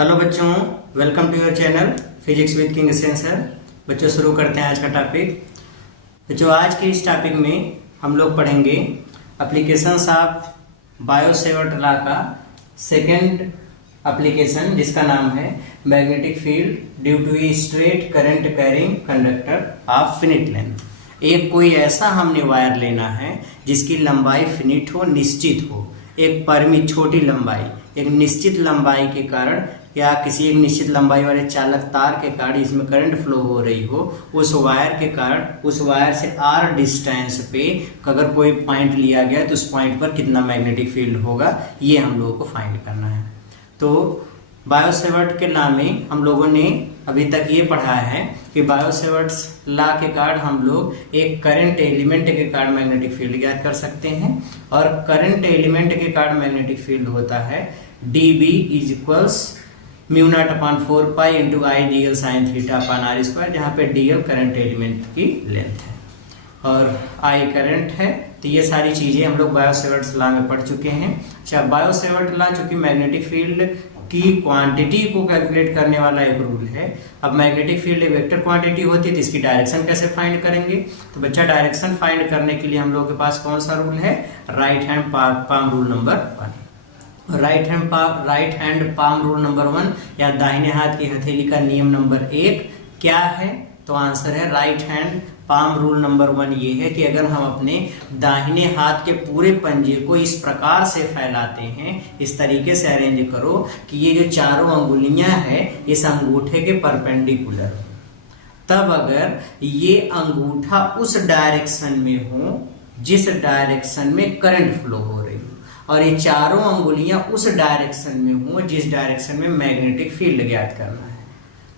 Hello बच्चों, welcome to your channel physics with king sensor. बच्चों शुरू करते हैं आज का टॉपिक। बच्चों आज के इस टॉपिक में हम लोग पढ़ेंगे एप्लीकेशंस ऑफ बायो-सेवर्ट लॉ का सेकंड एप्लीकेशन, जिसका नाम है magnetic field due to a straight current carrying conductor of finite length. एक कोई ऐसा हमने वायर लेना है जिसकी लंबाई फिनिट हो, निश्चित हो, एक परिमित छोटी लंबाई, एक निश्चित लंबाई के कारण या किसी एक निश्चित लंबाई वाले चालक तार के कारण इसमें करंट फ्लो हो रही हो, उस वायर के कारण उस वायर से आर डिस्टेंस पे अगर कोई पॉइंट लिया गया तो उस पॉइंट पर कितना मैग्नेटिक फील्ड होगा, ये हम लोगों को फाइंड करना है। तो बायो-सेवर्ट के लॉ में हम लोगों ने अभी तक ये पढ़ा है कि बायो-सेवर्ट्स लॉ के कारण हम लोग एक करंट एलिमेंट के कारण मैग्नेटिक फील्ड ज्ञात कर सकते हैं, और करंट एलिमेंट के कारण मैग्नेटिक फील्ड होता है dB is equals mu naught upon 4 pi into I D L sine theta upon R square, जहाँ पे डी एल करंट एलिमेंट की लेंथ है और आई करंट है। तो ये सारी चीजें हम लोग बायो-सेवर्ट्स लॉ में पढ़ चुके हैं। अच्छा, बायो-सेवर्ट लॉ चूंकि मैग्नेटिक फील्ड की क्वांटिटी को कैलकुलेट करने वाला एक रूल है। अब मैग्नेटिक फील्ड एक वेक्टर क्वांटिटी होती है तो इसकी डायरेक्शन कैसे फाइंड करेंगे? तो बच्चा डायरेक्शन फाइंड करने के लिए हम लोग के पास कौन सा रूल है? Right hand palm rule number 1। Right hand palm rule number 1 या दाहिने हाथ की हथेली का नियम नंबर 1 क्या है? तो आंसर है right hand palm rule number 1 ये है कि अगर हम अपने दाहिने हाथ के पूरे पंजे को इस प्रकार से फैलाते हैं, इस तरीके से अरेंज करो कि ये जो चारों अंगुलियां हैं इस अंगूठे के परपेंडिकुलर, तब अगर ये अंगूठा उस डायरेक्शन में हो जिस डायरेक्शन में करंट फ्लो हो रही हो, और ये चारों अंगुलियां उस डायरेक्शन में हो जिस डायरेक्शन में मैग्नेटिक फील्ड ज्ञात करना है,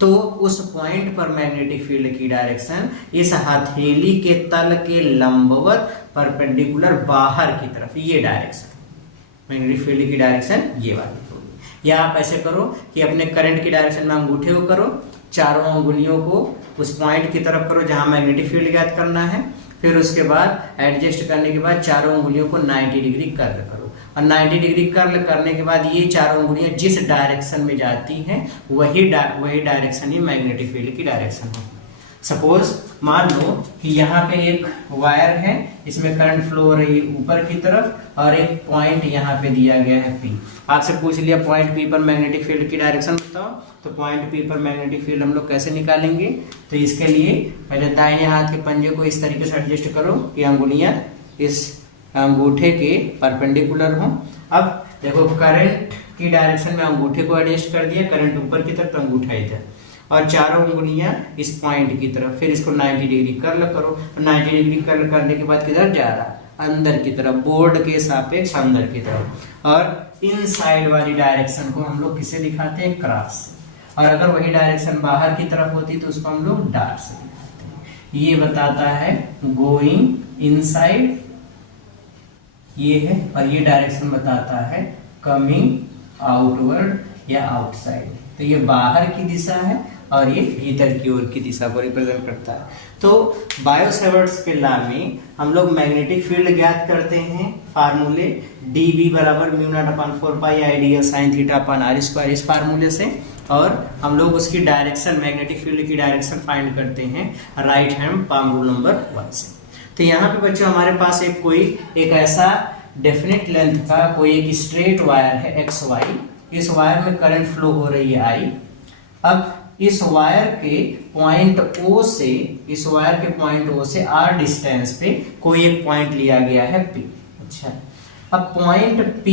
तो उस पॉइंट पर मैग्नेटिक फील्ड की डायरेक्शन इस हथेली के तल के लंबवत परपेंडिकुलर बाहर की तरफ, ये डायरेक्शन मैग्नेटिक फील्ड की डायरेक्शन ये वाली होगी। या आप ऐसे करो कि अपने करंट की डायरेक्शन में अंगूठे को करो, चारों अंगुलियों को उस पॉइंट की तरफ करो जहां मैग्नेटिक फील्ड ज्ञात करना है, फिर उसके बाद एडजस्ट करने के बाद चारों अंगुलियों को 90 डिग्री कर्ल करो, और 90 डिग्री कर्ल करने के बाद ये चारों अंगुलियां जिस डायरेक्शन में जाती हैं वही डायरेक्शन ही मैग्नेटिक फील्ड की डायरेक्शन होगी। सपोज मान लो कि यहाँ पे एक वायर है, इसमें करंट फ्लो हो रही है ऊपर की तरफ, और एक पॉइंट यहाँ पे दिया गया है P। आपसे पूछ लिया पॉइंट P पर मैग्नेटिक फील्ड की डायरेक्शन बताओ, तो पॉइंट P पर मैग्नेटिक फील्ड हम लोग कैसे निकालेंगे? तो इसके लिए पहले दाहिने हाथ के पंजे को इस तरीके से एडजस्ट करो कि अंगुलियां इस अंगूठे के परपेंडिकुलर हो। अब देखो करंट की डायरेक्शन में अंगूठे को एडजस्ट कर दिया, करंट ऊपर की तरफ तो अंगूठा इधर, और चारों उंगलियां इस पॉइंट की तरफ, फिर इसको 90 डिग्री कर्ल करो। 90 डिग्री कर्ल करने के बाद किधर जा रहा है? अंदर की तरफ, बोर्ड के सापेक्ष अंदर की तरफ। और इन साइड वाली डायरेक्शन को हम लोग किसे दिखाते हैं? क्रॉस से। और अगर वही डायरेक्शन बाहर की तरफ होती तो उसको हम लोग डॉट से दिखाते हैं। ये बताता है गोइंग इनसाइड, ये है, और ये डायरेक्शन बताता है कमिंग आउटवर्ड या आउटसाइड। तो ये बाहर की दिशा है और ये भीतर की ओर की दिशा को रिप्रेजेंट करता है। तो बायो-सेवर्ट्स के लॉ में हम लोग मैग्नेटिक फील्ड ज्ञात करते हैं फार्मूले dB बराबर mu naught upon 4 pi I D L sine theta upon R square, इस फार्मूले से, और हम लोग उसकी डायरेक्शन मैग्नेटिक फील्ड की डायरेक्शन फाइंड करते हैं right hand palm rule number 1 से। तो यहाँ पे बच्चों हमारे पास एक ऐसा डेफिनेट लेंथ का कोई एक स्ट्रेट वायर है XY, इस वायर में करंट फ्लो हो रही है I। अब इस वायर के पॉइंट O से R डिस्टेंस पे कोई एक पॉइंट लिया गया है P। अच्छा, अब पॉइंट P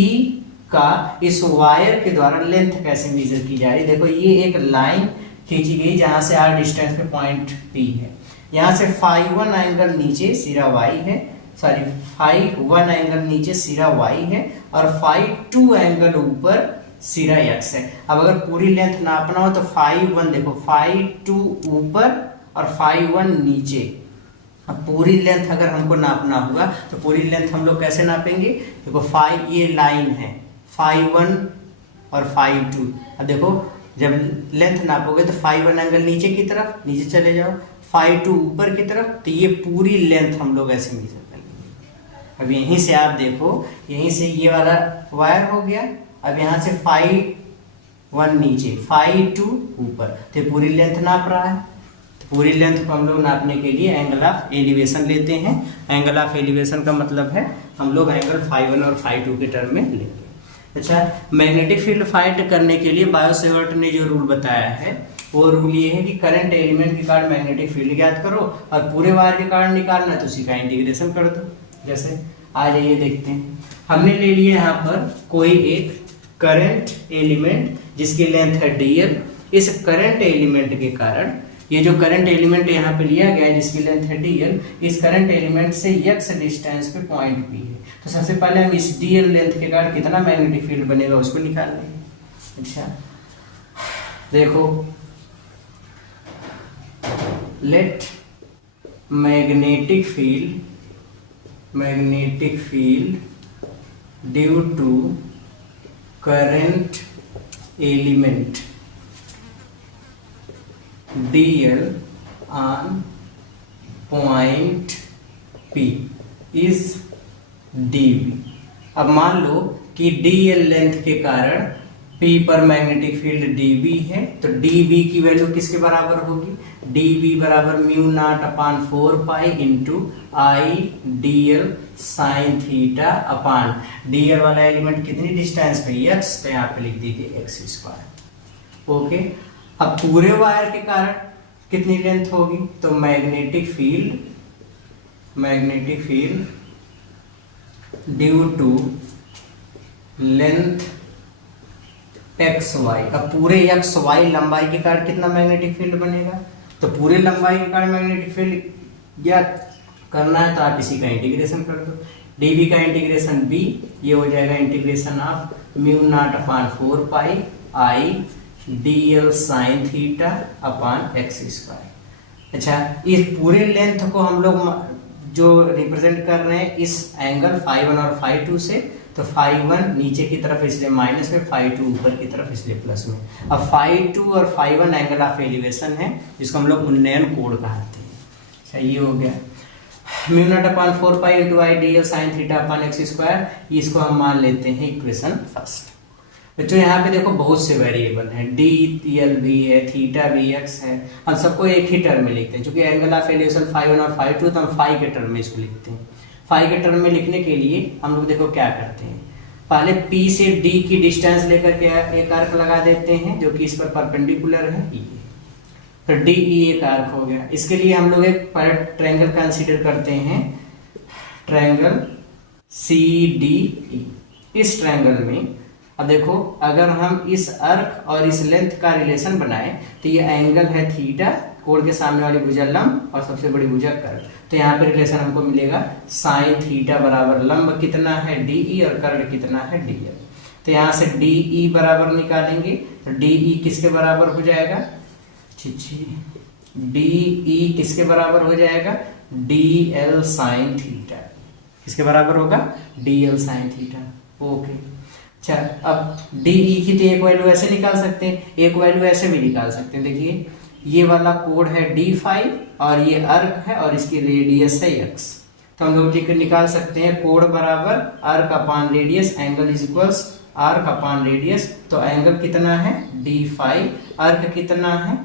का इस वायर के द्वारा लेंथ कैसे मेजर की जा रही है? देखो ये एक लाइन खींची गई जहां से R डिस्टेंस पे पॉइंट P है, यहाँ से φ1 एंगल नीचे सिरा y है, सॉरी φ1 एंगल नीचे सिरा y है, और φ2 एंगल ऊपर सिरा x है। अब अगर पूरी लेंथ नापना हो तो φ1 देखो, φ2 ऊपर और φ1 नीचे। अब पूरी लेंथ अगर हमको नापना होगा तो पूरी लेंथ हम लोग कैसे नापेंगे? देखो ये लाइन है φ1 और φ2। अब देखो जब लेंथ नापोगे तो φ1 एंगल नीचे की तरफ, नीचे चले जाओ, φ2 ऊपर की तरफ, तो ये पूरी लेंथ हम लोग ऐसे मेजर करेंगे। अब यहीं से आप देखो, यहीं से ये वाला वायर हो गया, अब यहाँ से 1 नीचे, फाई 2 ऊपर, तो पूरी लेंथ नाप रहा है। तो पूरी लेंथ को हम लोग नापने के लिए एंगल ऑफ एलिवेशन लेते हैं। एंगल ऑफ एलिवेशन का मतलब है हम लोग एंगल फाई 1 और फाई 2 के टर्म में लेंगे। अच्छा, मैग्नेटिक फील्ड फाइंड करने के लिए बायो-सेवर्ट ने जो रूल बताया है वो रूल ये है कि करंट एलिमेंट के कारण मैग्नेटिक फील्ड ज्ञात करो और पूरे वायर के कारण निकालना है तो उसी का इंटीग्रेशन कर दो। जैसे आ जाइए देखते हैं, हमने ले लिया यहाँ पर कोई एक करंट एलिमेंट जिसकी लेंथ है dl। इस करंट एलिमेंट के कारण ये जो करंट एलिमेंट यहाँ पे लिया गया है जिसकी लेंथ है dl, इस करंट एलिमेंट से x डिस्टेंस पे पॉइंट p है। तो सबसे पहले हम इस dl लेंथ के कारण कितना मैग्नेटिक फील्ड बनेगा उसको निकाल लेंगे। अच्छा देखो, let magnetic field due to current element dl on point P is dV। अब मान लो कि dl लेंथ के कारण P पर मैग्नेटिक फील्ड dV है, तो dV की वैल्यू किसके बराबर होगी? dV बराबर mu naught upon 4 pi into आई dl sine theta upon dl वाला एलिमेंट कितनी डिस्टेंस पे x, तो यहाँ पे लिख दीजिए x स्क्वायर। ओके, अब पूरे वायर के कारण कितनी लेंथ होगी? तो magnetic field due to length X Y. अब पूरे एक्स वाई लंबाई के कारण कितना मैग्नेटिक फील्ड बनेगा? तो पूरे लंबाई के कारण मैग्नेटिक फील्ड ज्ञात करना है तो आप इसी का इंटीग्रेशन कर दो। dv का इंटीग्रेशन b, ये हो जाएगा integration of mu naught upon 4 pi I dl sine theta upon x square. अच्छा, इस पूरे लेंथ को हम लोग जो रिप्रेजेंट कर रहे हैं इस एंगल फाई 1 और फाई 2 से, तो फाई 1 नीचे की तरफ इसलिए माइनस में, फाई 2 ऊपर की तरफ इसलिए प्लस में। अब फाई 2 और फाई 1 एंगल ऑफ एलिवेशन है जिसको हम लोग उन्नयन कोण कहते हैं। अच्छा, ये हो गया mu naught upon 4 pi into आई dl sine theta upon x square. इसको हम मान लेते हैं इक्वेशन फर्स्ट। बच्चों यहाँ पे देखो बहुत से वेरिएबल हैं, dl भी है, थीटा भी, x है, हम सबको एक ही टर्म में लिखते हैं। क्योंकि एंगल ऑफ एलिवेशन फाई 1 और फाई 2 तो हम फाई के टर्म में इसको लिखते हैं। फाई के टर्म में लिखने के लिए हम लोग देखो क्या करते हैं, पहले P से D की डिस्टेंस लेकर के एक आर्क लगा देते हैं जो कि इस पर परपेंडिकुलर है, ये तो DE एक आर्क हो गया। इसके लिए हम लोग एक ट्रायंगल कंसीडर करते हैं, ट्रायंगल CDE। इस ट्रायंगल में अब देखो, अगर हम इस अर्क और इस लेंथ का रिलेशन बनाएं तो ये एंगल है थीटा, कोण के सामने वाली भुजा लंब और सबसे बड़ी भुजा कर्ण। तो यहाँ पे रिलेशन हमको मिलेगा साइन थीटा बराबर लंब कितना है DE और कर्ण कितना है DL। तो यहाँ से DE बराबर निकालेंगे तो DE किसके बराबर हो जाएगा? DE किसके बराबर हो जाएगा? DL sine theta. किसके बराबर होगा? DL sine theta. ओके, अच्छा, अब DE की तो एक वैल्यू ऐसे निकाल सकते हैं, एक वैल्यू ऐसे भी निकाल सकते हैं। देखिए, ये वाला कोण है D5 और ये अर्क है और इसकी रेडियस है x। तो हम लोग निकाल सकते हैं कोण बराबर अर्क अपान रेडियस, एंगल इज इक्वल्स अर्क अपान रेडियस। तो एंगल कितना है? D5, अर्क कितना है?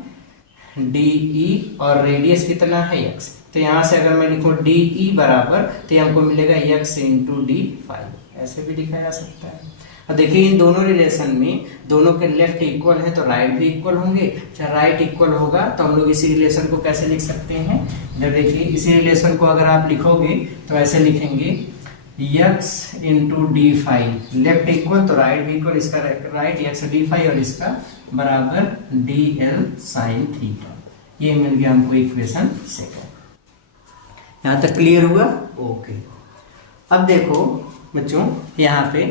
DE और रेडियस कितना है x। तो यहाँ से अगर मैं लिखूं DE बराबर, तो हमको मिलेगा x इंटू D5, ऐसे भी लिखा जा सकता है। अब देखिए, इन दोनों रिलेशन में दोनों के लेफ्ट इक्वल है तो राइट भी इक्वल होंगे। अच्छा, राइट इक्वल होगा तो हम लोग इसी रिलेशन को कैसे लिख सकते हैं? जब देखिए, इसी रिलेशन को अगर आप लिखोगे तो ऐसे लिखेंगे x into D5, left equal तो राइट भी इक्वल, इसका राइट x D5 और इसका बराबर DL साइन थीटा। ये मिल गया हमको इक्वेशन सेकंड। यहाँ तक क्लियर हुआ? ओके, अब देखो बच्चों, यहाँ पे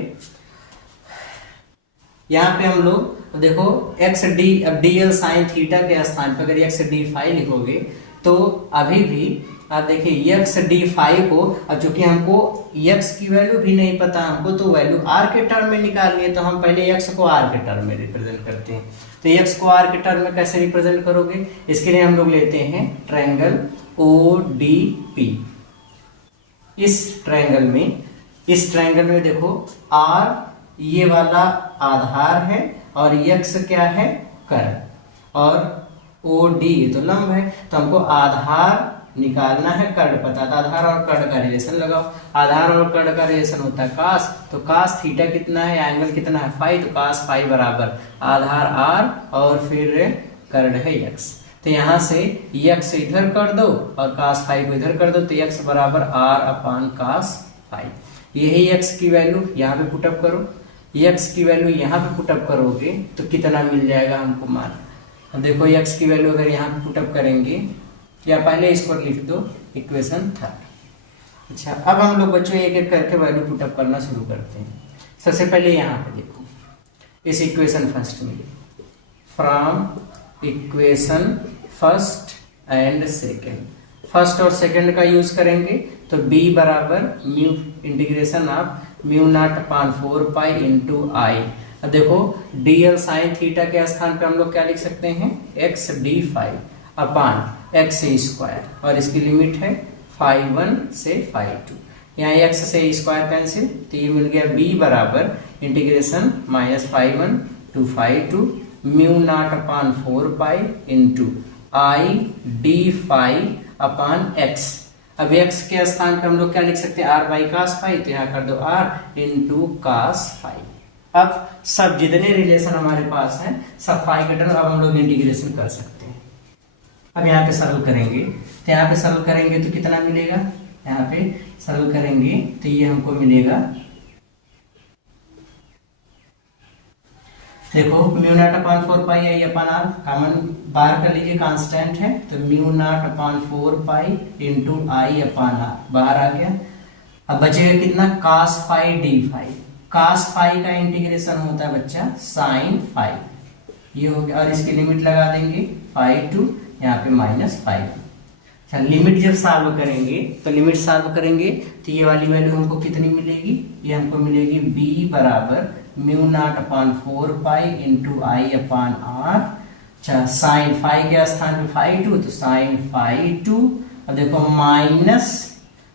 हम लोग देखो अब DL साइन थीटा के स्थान पर अगर x D5 लिखोगे तो अभी भी आप देखिए x D5 को, अब चूंकि हमको x की वैल्यू भी नहीं पता हमको, तो वैल्यू r के टर्म में निकालनी है। तो हम पहले x को r के टर्म में रिप्रेजेंट करते हैं। तो x को r के टर्म में कैसे रिप्रेजेंट करोगे? इसके लिए हम लोग लेते हैं ट्रायंगल ODP। इस ट्रायंगल में देखो r ये वाला आधार है और यक्स क्या है, कर्ण, और ओ डी तो लंब है। तो हमको आधार निकालना है, कर्ण पता, तो आधार और कर्ण का रिलेशन लगाओ। आधार और कर्ण का रिलेशन होता है कास, तो कास थीटा कितना है, एंगल कितना है फाई, तो कास फाई बराबर आधार आर और फिर कर्ण है यक्स। तो यहाँ से यक्स इधर कर दो और कास फाई को इधर कर दो, तो यक्स बराबर आर अपान कास फाई। यही यक्स की वैल्यू यहाँ पे पुटअप करो, यक्स की वैल्यू यहाँ पे पुटअप करोगे तो कितना मिल जाएगा हमको मान। अब देखो यक्स की वैल्यू अगर यहाँ पे पुटअप करेंगे, या पहले इसको लिख दो इक्वेशन 3। अच्छा, अब हम लोग बच्चों एक एक करके वैल्यू पुटअप करना शुरू करते हैं। सबसे पहले यहाँ पे देखो इस इक्वेशन फर्स्ट में, from equation first and second, first और सेकेंड का यूज करेंगे तो b बराबर mu integration of mu naught upon 4 pi into I. अब देखो dl साइन थीटा के स्थान पे हम लोग क्या लिख सकते हैं, x D five upon x square, और इसकी लिमिट है फाई 1 से फाई 2। यहाँ x से स्क्वायर कैंसिल, तो ये मिल गया b बराबर integration minus phi 1 to phi 2 mu naught upon 4 pi into I D phi upon X. अब x के स्थान पे हम लोग क्या लिख सकते हैं, r बाई कास फाई, तो यहाँ कर दो r इंटू कास फाई। अब सब जितने रिलेशन हमारे पास हैं सब फाई का टर्म अब हम लोग इंटीग्रेशन कर सकते हैं। अब यहाँ पे सरल करेंगे, तो यहाँ पे सरल करेंगे तो कितना मिलेगा, यहाँ पे सरल करेंगे तो ये हमको मिलेगा, देखो mu naught upon 4 pi I upon R common बाहर कर लीजिए, कांस्टेंट है तो mu naught upon 4 pi into I upon R बाहर आ गया। अब बचेगा कितना, cos phi D phi, cos phi का इंटीग्रेशन होता है बच्चा साइन फाई, ये हो गया, और इसकी लिमिट लगा देंगे फाई टू यहाँ पे माइनस फाई। अच्छा, लिमिट जब सॉल्व करेंगे तो लिमिट सॉल्व करेंगे तो ये वाली वैल्यू हमको कितनी मिलेगी, ये हमको मिलेगी b बराबर mu naught upon 4 pi into I upon R. अच्छा, साइन फाई के स्थान पे फाई 2 तो साइन फाई 2, और देखो माइनस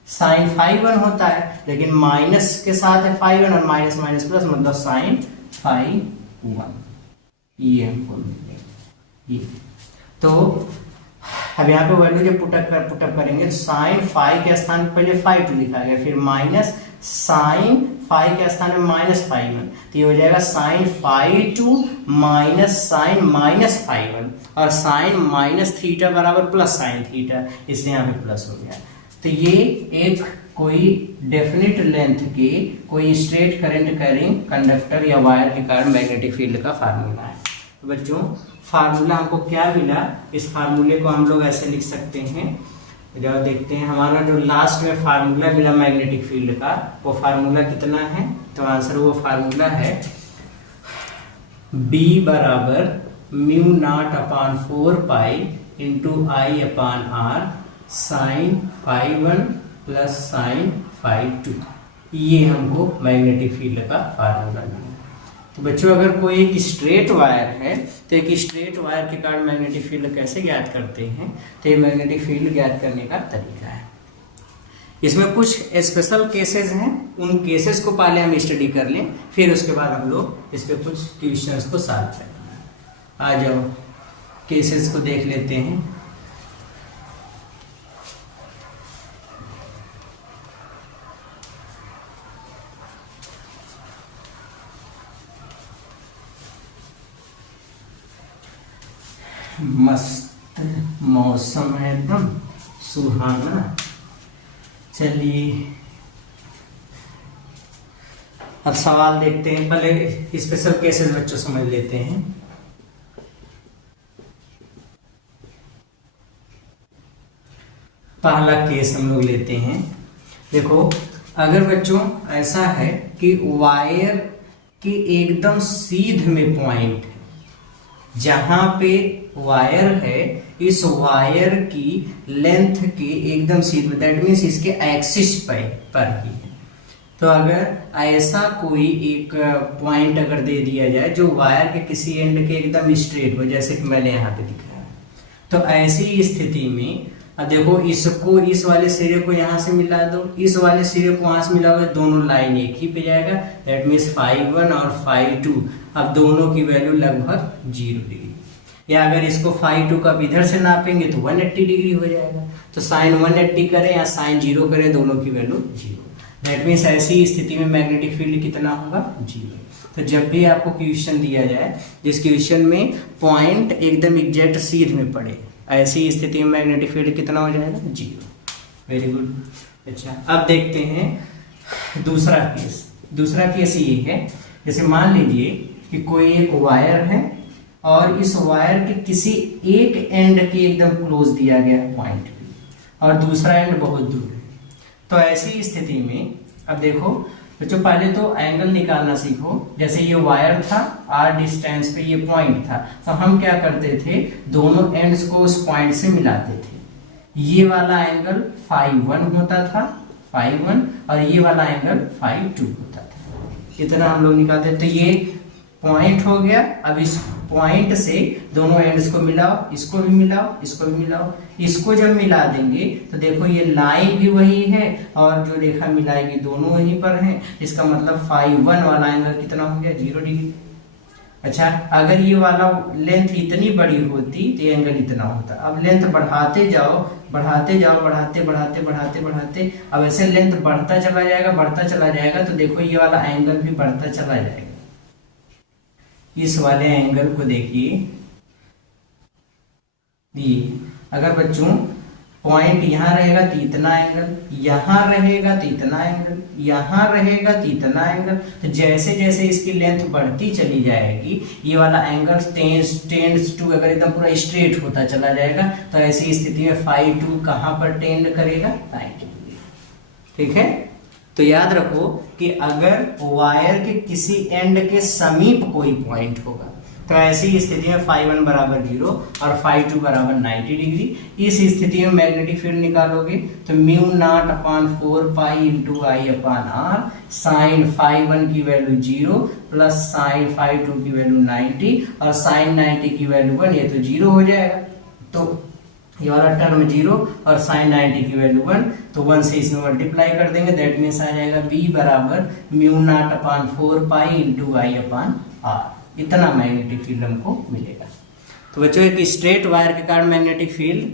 साइन फाई 1 होता है लेकिन माइनस के साथ है फाई 1 और माइनस माइनस प्लस मतलब साइन फाई 1, ये हमको मिलेगा ये। तो अब यहाँ पे वैल्यू जब पुटअप करेंगे साइन फाई के स्थान पे पहले फाई 2 लिखा गया, फिर माइनस साइन फाई के स्थान में माइनस फाई 1, तो ये हो जाएगा sine phi 2 minus sine minus phi 1, और साइन माइनस थीटा बराबर प्लस साइन थीटा, इसलिए यहाँ पे प्लस हो गया। तो ये एक कोई डेफिनेट लेंथ के कोई स्ट्रेट करंट कैरिंग कंडक्टर या वायर के कारण मैग्नेटिक फील्ड का फार्मूला है। तो बच्चों फार्मूला हमको क्या मिला, इस फार्मूले को हम लोग ऐसे लिख सकते हैं, जब देखते हैं हमारा जो लास्ट में फार्मूला मिला मैग्नेटिक फील्ड का वो फार्मूला कितना है, तो आंसर वो फार्मूला है b बराबर mu naught upon 4 pi into I upon R sine phi 1 plus sine phi 2, ये हमको मैग्नेटिक फील्ड का फार्मूला मिला। तो बच्चों अगर कोई एक स्ट्रेट वायर है तो एक स्ट्रेट वायर के कारण मैग्नेटिक फील्ड कैसे ज्ञात करते हैं, तो ये मैग्नेटिक फील्ड ज्ञात करने का तरीका है। इसमें कुछ स्पेशल केसेस हैं, उन केसेस को पहले हम स्टडी कर लें, फिर उसके बाद हम लोग इस पे कुछ क्वेश्चंस को सॉल्व करेंगे। आ जाओ केसेस को देख लेते हैं। मस्त मौसम है एकदम सुहाना। चलिए अब सवाल देखते हैं, पहले स्पेशल केसेस बच्चों समझ लेते हैं। पहला केस हम लोग लेते हैं। देखो अगर बच्चों ऐसा है कि वायर के एकदम सीध में पॉइंट है, जहां पे वायर है इस वायर की लेंथ के एकदम सीध में, दैट मीन्स इसके एक्सिस पर ही है। तो अगर ऐसा कोई एक पॉइंट अगर दे दिया जाए जो वायर के किसी एंड के एकदम स्ट्रेट हो, जैसे कि मैंने यहाँ पे दिखाया, तो ऐसी स्थिति में अब देखो इसको, इस वाले सिरे को यहाँ से मिला दो, इस वाले सिरे को वहां से मिलाओगे, दोनों लाइन एक ही पे जाएगा। दैट मीन्स φ1 और φ2 अब दोनों की वैल्यू लगभग 0 डिग्री। या अगर इसको φ2 का इधर से नापेंगे तो 180 डिग्री हो जाएगा। तो साइन 180 करें या साइन 0 करें, दोनों की वैल्यू 0। दैट मीन्स ऐसी स्थिति में मैग्नेटिक फील्ड कितना होगा? 0। तो जब भी आपको क्वेश्चन दिया जाए जिस क्वेश्चन में पॉइंट एकदम एग्जैक्ट सीध में पड़े, ऐसी स्थिति में मैग्नेटिक फील्ड कितना हो जाएगा? 0। Very good. अच्छा, अब देखते हैं दूसरा केस। दूसरा केस ये है, जैसे मान लीजिए कि कोई एक वायर है और इस वायर के किसी एक एंड के एकदम क्लोज दिया गया है पॉइंट पे, और दूसरा एंड बहुत दूर है। तो ऐसी स्थिति में अब देखो बच्चों, पहले तो एंगल निकालना सीखो। जैसे ये वायर था, r डिस्टेंस पे ये पॉइंट था, तो हम क्या करते थे, दोनों एंड्स को उस पॉइंट से मिलाते थे। ये वाला एंगल φ1 होता था, φ1, और ये वाला एंगल φ2 होता था। इतना हम लोग निकालते थे। तो ये पॉइंट हो गया। अब इस पॉइंट से दोनों एंड्स को मिलाओ, इसको भी मिलाओ, इसको भी मिलाओ। इसको जब मिला देंगे तो देखो ये लाइन भी वही है और जो रेखा मिलाएगी दोनों वहीं पर हैं। इसका मतलब φ1 वाला एंगल कितना हो गया? 0 डिग्री। अच्छा, अगर ये वाला लेंथ इतनी बड़ी होती तो ये एंगल इतना होता। अब लेंथ बढ़ाते जाओ, बढ़ाते जाओ, बढ़ाते बढ़ाते बढ़ाते बढ़ाते, अब ऐसे लेंथ बढ़ता चला जाएगा, बढ़ता चला जाएगा। तो देखो ये वाला एंगल भी बढ़ता चला जाएगा। इस वाले एंगल को देखिए, ये अगर बच्चों पॉइंट यहाँ रहेगा तो इतना एंगल, यहाँ रहेगा तो इतना एंगल, यहाँ रहेगा तो इतना एंगल। तो जैसे जैसे इसकी लेंथ बढ़ती चली जाएगी, ये वाला एंगल टेंड्स टू, अगर एकदम पूरा स्ट्रेट होता चला जाएगा, तो ऐसी स्थिति में φ2 कहाँ पर टेंड करेगा? 90 डिग्री। ठीक है, तो याद रखो कि अगर वायर के किसी एंड के समीप कोई पॉइंट होगा तो ऐसी स्थिति में φ1 बराबर 0 और φ2 बराबर 90 डिग्री। इस स्थिति में मैग्नेटिक फील्ड निकालोगे तो μ0/4 pi into I upon R, sine φ1 की वैल्यू 0 प्लस साइन φ2 की वैल्यू 90 और साइन 90 की वैल्यू 1, ये तो 0 हो जाएगा। तो ये वाला टर्म 0 और साइन 90 की वैल्यू 1, तो 1 से इसमें मल्टीप्लाई कर देंगे। दैट मीन्स आ जाएगा b बराबर μ0/4 pi into I upon R. इतना मैग्नेटिक फील्ड हमको मिलेगा। तो बच्चों, एक स्ट्रेट वायर के कारण मैग्नेटिक फील्ड,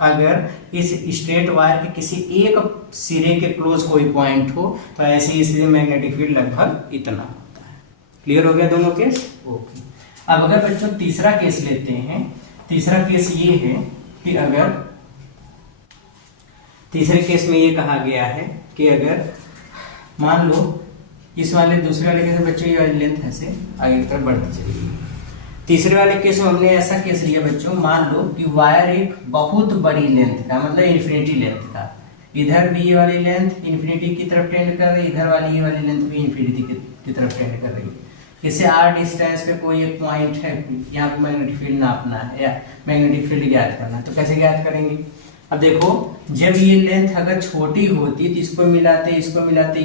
अगर इस स्ट्रेट वायर के किसी एक सिरे के क्लोज कोई पॉइंट हो तो ऐसे इसलिए मैग्नेटिक फील्ड लगभग इतना होता है। क्लियर हो गया दोनों केस? ओके। अब अगर बच्चों तीसरा केस लेते हैं, तीसरा केस ये है कि अगर तीसरे केस में ये कहा गया है कि अगर मान लो इस वाले दूसरे वाले केस में बच्चों ये वाली लेंथ ऐसे आगे की तरफ बढ़ती चलेगी। तीसरे वाले केस में हमने ऐसा केस लिया बच्चों, मान लो कि वायर एक बहुत बड़ी लेंथ का, मतलब इन्फिनिटी लेंथ का, इधर भी ये वाली लेंथ इन्फिनिटी की तरफ टेंड कर रही है, इधर वाली ये वाली लेंथ भी इन्फिनिटी की तरफ टेंड कर रही है। जैसे r डिस्टेंस पे कोई एक पॉइंट है, यहाँ पे मैग्नेटिक फील्ड नापना है या मैग्नेटिक फील्ड ज्ञात करना है, तो कैसे ज्ञात करेंगे? अब देखो, जब ये लेंथ अगर छोटी होती तो इसको मिलाते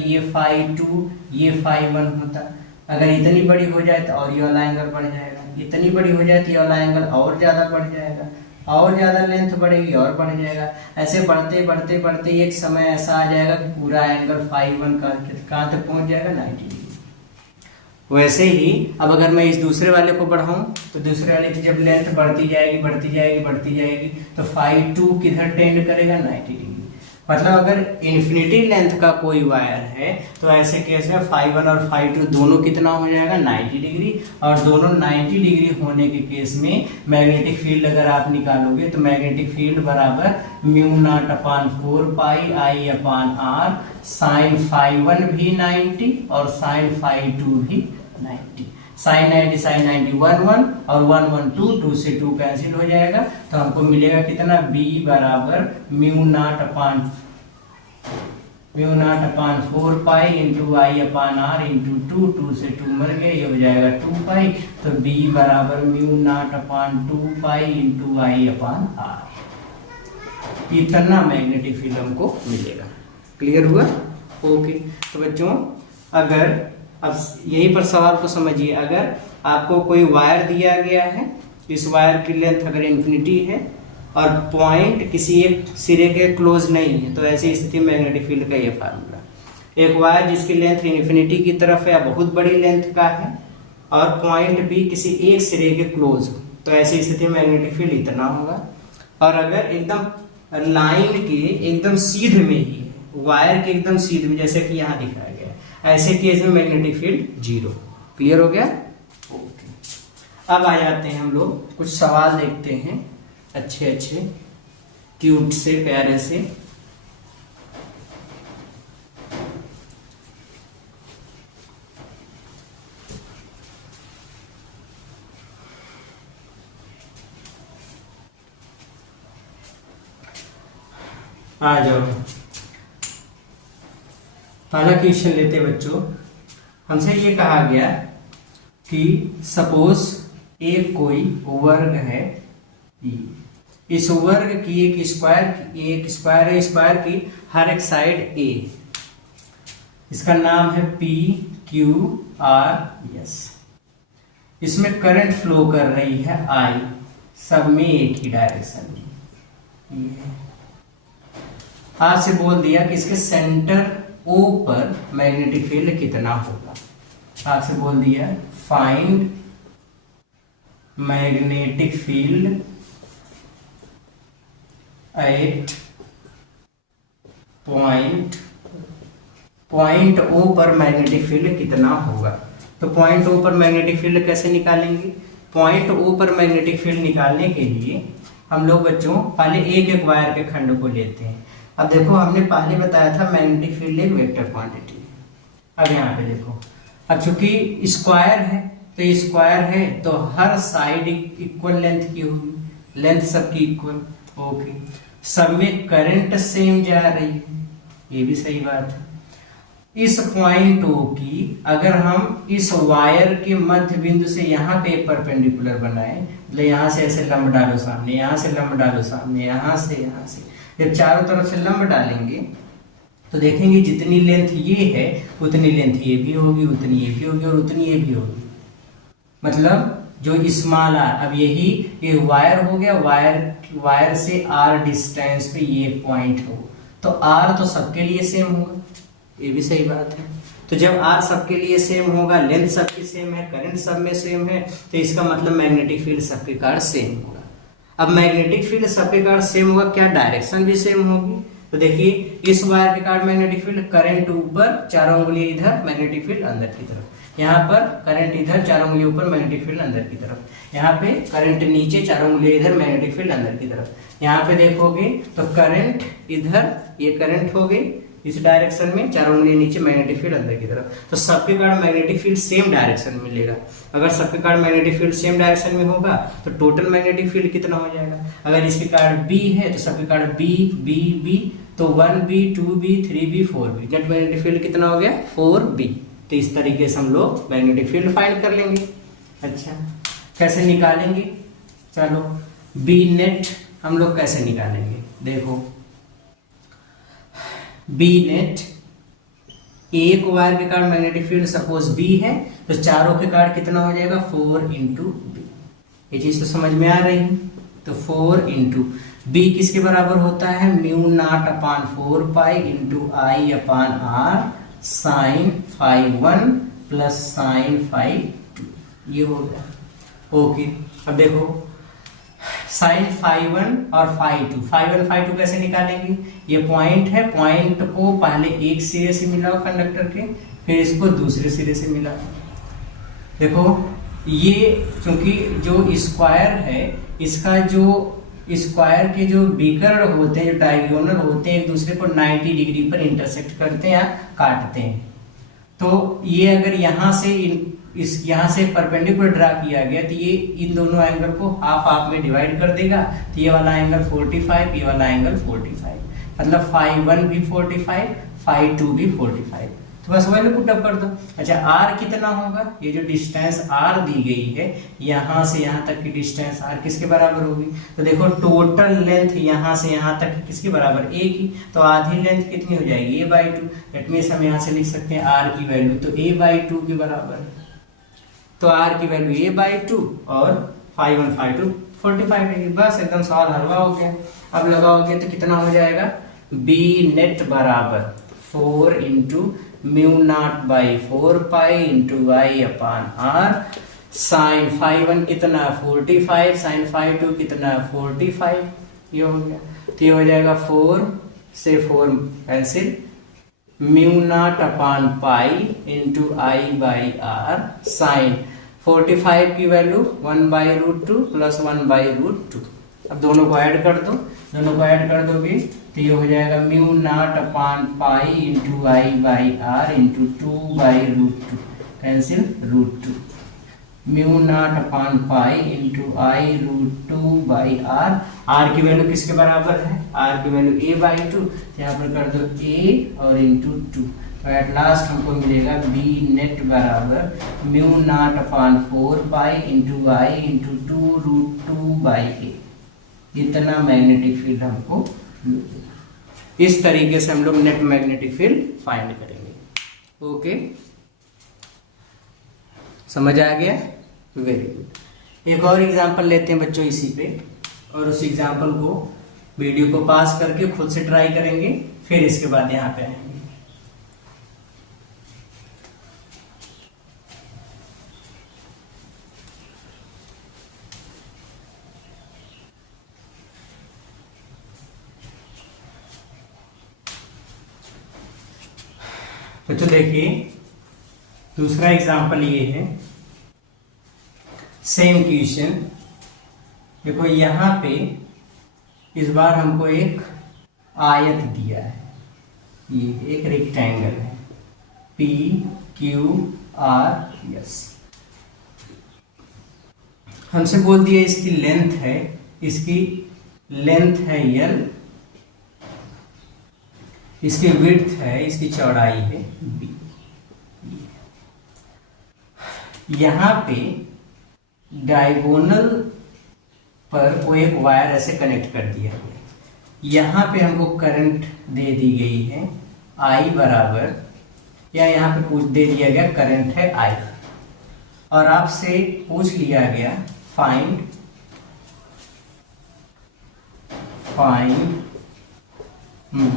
ये φ2 ये φ1 होता। अगर इतनी बड़ी हो जाए तो और ये वाला एंगल बढ़ जाएगा, इतनी बड़ी हो जाए तो ये वाला एंगल और ज्यादा बढ़ जाएगा, और ज्यादा लेंथ बढ़ेगी और बढ़ जाएगा। ऐसे बढ़ते बढ़ते बढ़ते एक समय ऐसा आ जाएगा कि पूरा एंगल φ1 का कहाँ तक पहुंच जाएगा? 90 डिग्री। वैसे ही अब अगर मैं इस दूसरे वाले को बढ़ाऊं तो दूसरे वाले की जब लेंथ बढ़ती जाएगी तो φ2 किधर टेंड करेगा? 90 डिग्री। मतलब अगर इन्फिनिटी लेंथ का कोई वायर है तो ऐसे केस में φ1 और φ2 दोनों कितना हो जाएगा? 90 डिग्री। और दोनों 90 डिग्री होने के केस में मैग्नेटिक फील्ड अगर आप निकालोगे तो मैग्नेटिक फील्ड बराबर μ0/4 पाई आई अपान आर, साइन φ1 भी 90 और साइन φ2 भी 90। साइन 90 साइन 90 1 और 1 1 2, 2 से 2 कैंसिल हो जाएगा। तो हमको मिलेगा कितना? b बराबर μ0/4 pi into I upon R into 2, 2 से 2 मर गए, ये हो जाएगा 2 पाई। तो b बराबर μ0/2 pi into I upon R. इतना मैग्नेटिक फील्ड हमको मिलेगा। क्लियर हुआ? ओके। तो बच्चों, अगर अब यहीं पर सवाल को समझिए, अगर आपको कोई वायर दिया गया है, इस वायर की लेंथ अगर इन्फिनिटी है और पॉइंट किसी एक सिरे के क्लोज नहीं है, तो ऐसी स्थिति में मैग्नेटिक फील्ड का ये फार्मूला। एक वायर जिसकी लेंथ इन्फिनिटी की तरफ है या बहुत बड़ी लेंथ का है और पॉइंट भी किसी एक सिरे के क्लोज हो, तो ऐसी स्थिति में मैग्नेटिक फील्ड इतना होगा। और अगर एकदम लाइन के एकदम सीध में ही है, वायर के एकदम सीध में, जैसे कि यहाँ दिखाया गया है, ऐसे केस में मैग्नेटिक फील्ड 0। क्लियर हो गया? ओके। अब आ जाते हैं हम लोग कुछ सवाल देखते हैं अच्छे अच्छे क्यूट से प्यारे से। आ जाओ, पहला क्वेश्चन लेते हैं बच्चों। हमसे ये कहा गया कि सपोज एक कोई वर्ग है, इस वर्ग की एक स्क्वायर है, स्क्वायर की हर एक साइड ए, इसका नाम है पी क्यू आर एस। इसमें करंट फ्लो कर रही है आई, सब में एक ही डायरेक्शन में। आपसे बोल दिया कि इसके सेंटर ओ पर मैग्नेटिक फील्ड कितना होगा। आपसे बोल दिया find magnetic field at point O पर मैग्नेटिक फील्ड कितना होगा। तो पॉइंट ओ पर मैग्नेटिक फील्ड कैसे निकालेंगे? पॉइंट ओ पर मैग्नेटिक फील्ड निकालने के लिए हम लोग बच्चों पहले एक एक वायर के खंड को लेते हैं। अब देखो, हमने पहले बताया था मैग्नेटिक फील्ड एक वेक्टर क्वांटिटी है। अब यहाँ पे देखो, अब चूंकि स्क्वायर है तो स्क्वायर है तो हर साइड इक्वल लेंथ की होगी, लेंथ सबकी इक्वल। ओके, सब में करंट सेम जा रही है, ये भी सही बात है। इस पॉइंट ओ की अगर हम इस वायर के मध्य बिंदु से यहाँ पे परपेंडिकुलर बनाए, मतलब यहाँ से ऐसे लंब डालो सामने, यहाँ से लंब डालो सामने, यहाँ से जब चारों तरफ से लंब डालेंगे तो देखेंगे जितनी लेंथ ये है उतनी लेंथ ये भी होगी, उतनी ये भी होगी और उतनी ये भी होगी। मतलब जो स्मॉल आर, अब यही ये वायर हो गया, वायर से आर डिस्टेंस पे ये पॉइंट हो, तो आर तो सबके लिए सेम होगा, ये भी सही बात है। तो जब आर सबके लिए सेम होगा, लेंथ सबकी सेम है, करंट सब में सेम है, तो इसका मतलब मैग्नेटिक फील्ड सबके कारण सेम होगा। अब मैग्नेटिक फील्ड सबके कारण सेम होगा, क्या डायरेक्शन भी सेम होगी? तो देखिए, इस वायर के कारण मैग्नेटिक फील्ड, करंट ऊपर, चारों उंगली इधर, मैग्नेटिक फील्ड अंदर की तरफ। यहाँ पर करंट इधर, चारों उंगली ऊपर, मैग्नेटिक फील्ड अंदर की तरफ। यहाँ पे करंट नीचे, चारों उंगली इधर, मैग्नेटिक फील्ड अंदर की तरफ। यहाँ पे देखोगे तो करंट इधर, ये करंट हो गई इस डायरेक्शन में, चारों उंगली नीचे, मैग्नेटिक फील्ड अंदर की तरफ। तो सबके कारण मैग्नेटिक फील्ड सेम डायरेक्शन में मिलेगा। अगर सबके कारण मैग्नेटिक फील्ड सेम डायरेक्शन में होगा तो टोटल मैग्नेटिक फील्ड कितना हो जाएगा? अगर इसके कारण बी है तो सबके कारण बी बी बी, तो 1b 2b 3b 4b, net magnetic field कितना हो गया? 4b। तो इस तरीके से हम लोग मैग्नेटिक फील्ड फाइंड कर लेंगे। अच्छा, कैसे निकालेंगे? चलो, बी नेट हम लोग कैसे निकालेंगे? देखो, बी नेट, एक वायर के कारण मैग्नेटिक फील्ड सपोज बी है, तो चारों के कारण कितना हो जाएगा? 4 इंटू बी। ये चीज तो समझ में आ रही है। तो 4 इंटू बी किसके बराबर होता है? Mu naught upon 4 pi into I upon R sine phi 1 plus sine phi 2, ये हो गया। ओके, अब देखो साइन फाई 1 और फाई 2, फाई 1 फाई 2 कैसे निकालेंगे? ये पॉइंट है, पॉइंट को पहले एक सिरे से मिलाओ कंडक्टर के, फिर इसको दूसरे सिरे से मिलाओ। देखो, ये चूंकि जो स्क्वायर है, इसका जो स्क्वायर के जो विकर्ण होते हैं, जो डायगोनल होते हैं, एक दूसरे को 90 डिग्री पर इंटरसेक्ट करते हैं या काटते हैं। तो ये अगर यहाँ से परपेंडिकुलर ड्रा किया गया तो ये इन दोनों एंगल को हाफ हाफ में डिवाइड कर देगा। तो ये वाला एंगल 45, ये वाला एंगल 45, मतलब फाई 1 भी 45, फाई 2 भी 45। तो बस वही पुट अप कर दो। अच्छा, आर कितना होगा? ये जो डिस्टेंस आर दी गई है, यहाँ से यहाँ तक की डिस्टेंस आर किसके बराबर होगी? तो देखो, टोटल लेंथ यहाँ से यहाँ तक किसके बराबर? ए की। तो आधी लेंथ कितनी हो जाएगी? a/2। दैट मींस हम यहाँ से लिख सकते हैं आर की वैल्यू तो a/2 के बराबर है। तो आर की वैल्यू a/2 और फाई 1 फाई 2 45 डिग्री। बस एकदम सवाल हलवा हो गया। अब लगाओगे तो कितना हो जाएगा, बी नेट बराबर 4 into mu naught by 4 pi into I upon R sine 5 कितना 45 साइन 5 कितना 45, ये हो गया। तो ये हो जाएगा 4 से 4 cancel, mu naught upon pi into I by R sine 45 की वैल्यू 1/√2 प्लस 1/√2। अब दोनों को ऐड कर दो, दोनों को ऐड कर दोगे तो ये हो जाएगा mu naught upon pi into I by R into 2/√2 cancel √2, mu naught upon pi into I √2/r। R की वैल्यू किसके बराबर है, आर की वैल्यू a/2, यहाँ पर कर दो a और इंटू 2। तो एट लास्ट हमको मिलेगा बी नेट बराबर mu naught upon 4 pi into I into 2√2/a। इतना मैग्नेटिक फील्ड हमको मिलेगा। इस तरीके से हम लोग नेट मैग्नेटिक फील्ड फाइंड करेंगे। ओके, समझ आ गया, वेरी गुड। एक और एग्जांपल लेते हैं बच्चों इसी पे, और उस एग्जांपल को वीडियो को पास करके खुद से ट्राई करेंगे, फिर इसके बाद यहाँ पे आएंगे। तो देखिए दूसरा एग्जांपल ये है, सेम क्वेश्चन। देखो यहाँ पे इस बार हमको एक आयत दिया है, ये एक रेक्टेंगल है पी क्यू आर एस। हमसे बोल दिया इसकी लेंथ है, इसकी लेंथ है एल, इसकी विड्थ है, इसकी चौड़ाई है बी। यहाँ पे डायगोनल पर कोई एक वायर ऐसे कनेक्ट कर दिया गया। यहाँ पे हमको करंट दे दी गई है I बराबर, या यहाँ पे पूछ दे दिया गया करंट है I, और आपसे पूछ लिया गया find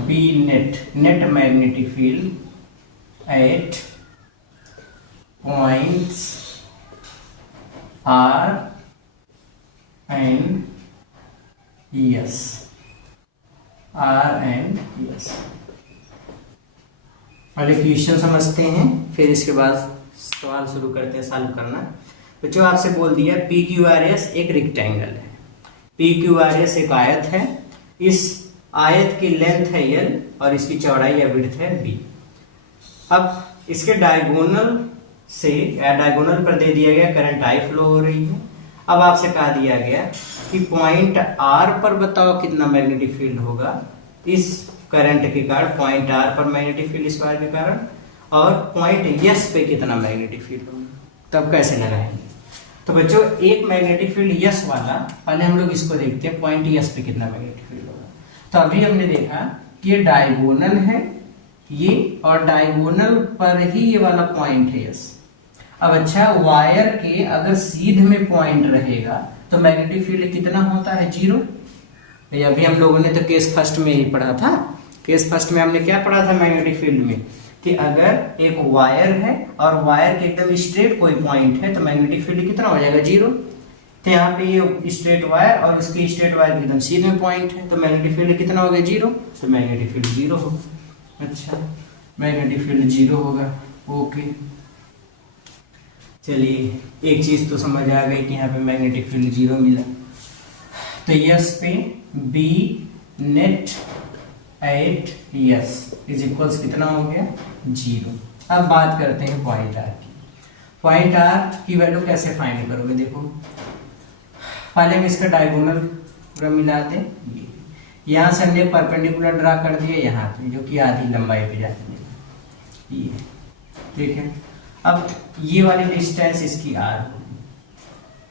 B net magnetic field at points R and S, R and S। पहले क्वेश्चन समझते हैं, फिर इसके बाद सवाल शुरू करते हैं सॉल्व करना। तो जो आपसे बोल दिया PQRS एक रेक्टेंगल है, PQRS एक आयत है, इस आयत की लेंथ है L और इसकी चौड़ाई या विड्थ है B। अब इसके डायगोनल से या डायगोनल पर दे दिया गया करंट I फ्लो हो रही है। अब आपसे कहा दिया गया कि पॉइंट R पर बताओ कितना मैग्नेटिक फील्ड होगा इस करंट के कारण, पॉइंट R पर मैग्नेटिक फील्ड इस वायर के कारण, और पॉइंट S पे कितना मैग्नेटिक फील्ड होगा, तब कैसे लगाएंगे। तो बच्चों एक मैग्नेटिक फील्ड S वाला, पहले हम लोग इसको देखते हैं पॉइंट S पे कितना मैग्नेटिक फील्ड होगा। तो अभी हमने देखा कि ये डायगोनल है ये, और डायगोनल पर ही ये वाला पॉइंट है S। अब अच्छा, वायर के अगर सीध में पॉइंट रहेगा तो मैग्नेटिक फील्ड कितना होता है, 0। अभी हम लोगों ने तो केस फर्स्ट में ही पढ़ा था, केस फर्स्ट में हमने क्या पढ़ा था मैग्नेटिक फील्ड में, कि अगर एक वायर है और वायर के एकदम स्ट्रेट कोई पॉइंट है तो मैग्नेटिक फील्ड कितना हो जाएगा, 0। तो यहाँ पे ये स्ट्रेट वायर और उसकी स्ट्रेट वायर के एकदम सीधे में पॉइंट है, तो मैग्नेटिक फील्ड कितना हो गया, 0। तो मैग्नेटिक फील्ड 0 होगा। अच्छा, मैग्नेटिक फील्ड 0 होगा। ओके, चलिए एक चीज तो समझ आ गई कि यहाँ पे मैग्नेटिक फील्ड 0 मिला। तो यस पे B net at S is equals कितना हो गया, 0। अब बात करते हैं पॉइंट आर की। पॉइंट आर की वैल्यू कैसे फाइंड करोगे, देखो पहले हम इसका डायगोनल पूरा मिला दें। यहाँ से हमने परपेंडिकुलर ड्रा कर दिया यहाँ पे, जो कि आधी लंबाई पे जाती है, ये ठीक है। अब ये वाली डिस्टेंस इसकी r होगी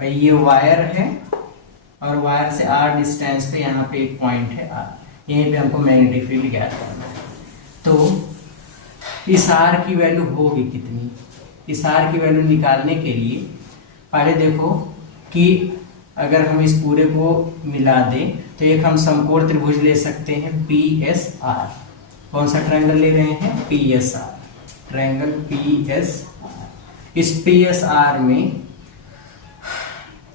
भाई, ये वायर है और वायर से r डिस्टेंस पे यहाँ पे एक पॉइंट है r, यहीं पे हमको मैग्नेटिक फील्ड ज्ञात करना है। तो इस r की वैल्यू होगी कितनी, इस r की वैल्यू निकालने के लिए पहले देखो कि अगर हम इस पूरे को मिला दें तो एक हम समकोण त्रिभुज ले सकते हैं PSR। कौन सा ट्रायंगल ले रहे हैं? PSR, triangle PSR। इस PSR में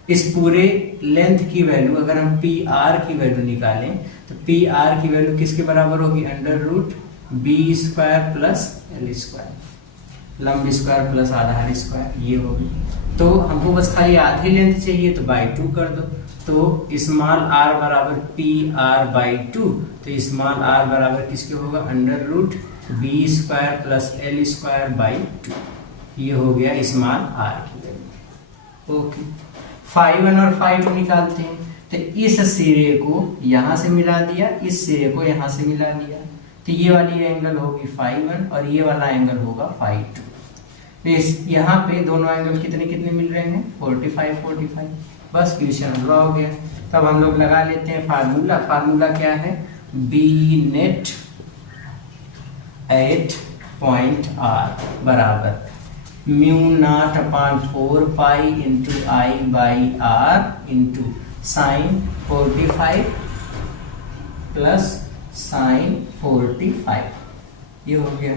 इस पूरे लेंथ की वैल्यू, अगर हम PR की वैल्यू निकालें तो PR की वैल्यू किसके बराबर होगी? √B² प्लस L², लंब स्क्वायर प्लस आधार स्क्वायर, ये होगी। तो हमको बस खाली आधी लेंथ चाहिए तो बाई 2 कर दो। तो स्मॉल r बराबर PR/2, तो स्मॉल r बराबर किसके होगा? √B² plus L²/2। ये हो गया स्मॉल r की वैल्यू। ओके, φ1 और φ2 निकालते हैं। तो इस सिरे को यहां से मिला दिया, इस सिरे को यहां से मिला दिया, तो ये वाली एंगल होगी φ1 और ये वाला एंगल होगा φ2। तो यहाँ पे दोनों एंगल कितने कितने मिल रहे हैं? 45। बस क्वेश्चन पूरा हो गया। तब हम लोग लगा लेते हैं फार्मूला। फार्मूला क्या है? B net at point R बराबर μ0/4 pi into I/R into sine 45 plus sine 45। ये हो गया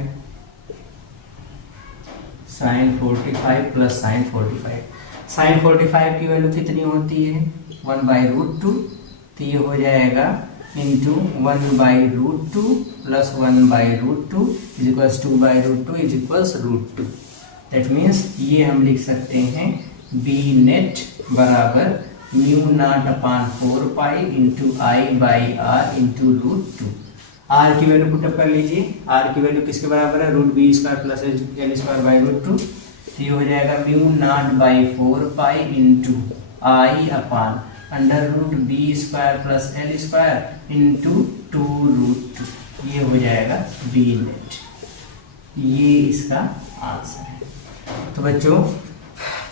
साइन 45 प्लस साइन 45। साइन 45 की वैल्यू कितनी होती है? 1/√2। तो ये हो जाएगा into 1/√2 plus 1/√2 is equals 2/√2 is equals √2। That means ये हम लिख सकते हैं B net बराबर μ0/4 pi into I/R into √2। R की वैल्यू पुटअप कर लीजिए। R की वैल्यू किसके बराबर है? √B² plus L²/√2। तो ये हो जाएगा μ0/4 pi into I/√B² plus L² into 2√2। ये हो जाएगा B net। ये इसका आंसर है। तो बच्चों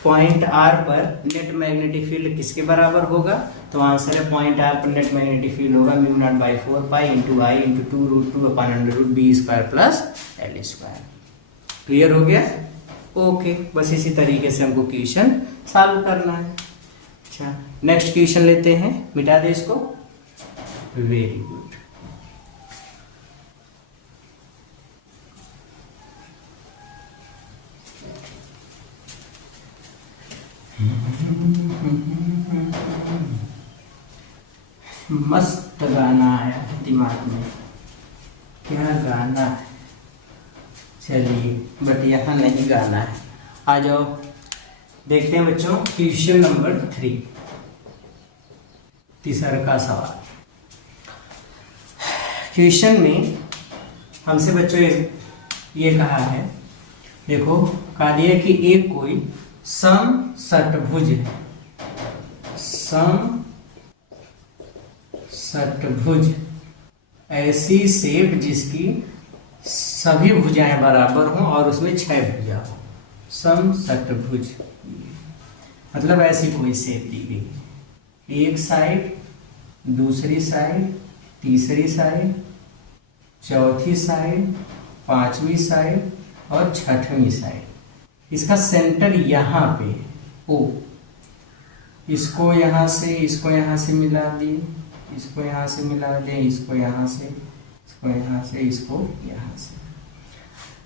पॉइंट R पर नेट मैग्नेटिक फील्ड किसके बराबर होगा? तो आंसर है पॉइंट R पर नेट मैग्नेटिक फील्ड होगा μ0/4 pi into I into 2√2/√B² plus L²। Clear हो गया? ओके, बस इसी तरीके से हमको क्वेश्चन सॉल्व करना है। अच्छा, नेक्स्ट क्वेश्चन लेते हैं। मिटा दे इसको। Very good. मस्त गाना आया है दिमाग में। क्या गाना है? चलिए, बट यहाँ नहीं गाना है। आ जाओ देखते हैं बच्चों क्वेश्चन नंबर 3, तीसरा का सवाल। क्वेश्चन में हमसे बच्चों ये कहा है, देखो कहा दिया कि एक कोई समषटभुज है। समषटभुज ऐसी शेप जिसकी सभी भुजाएं बराबर हों और उसमें 6 भुजा हो। समषटभुज मतलब ऐसी कोई शेप दी गई, एक साइड, दूसरी साइड, तीसरी साइड, चौथी साइड, पांचवी साइड और छठवीं साइड। इसका सेंटर यहाँ पे O। इसको यहाँ से मिला दिए, इसको यहाँ से मिला दें, इसको यहाँ से, इसको यहाँ से, इसको यहाँ से।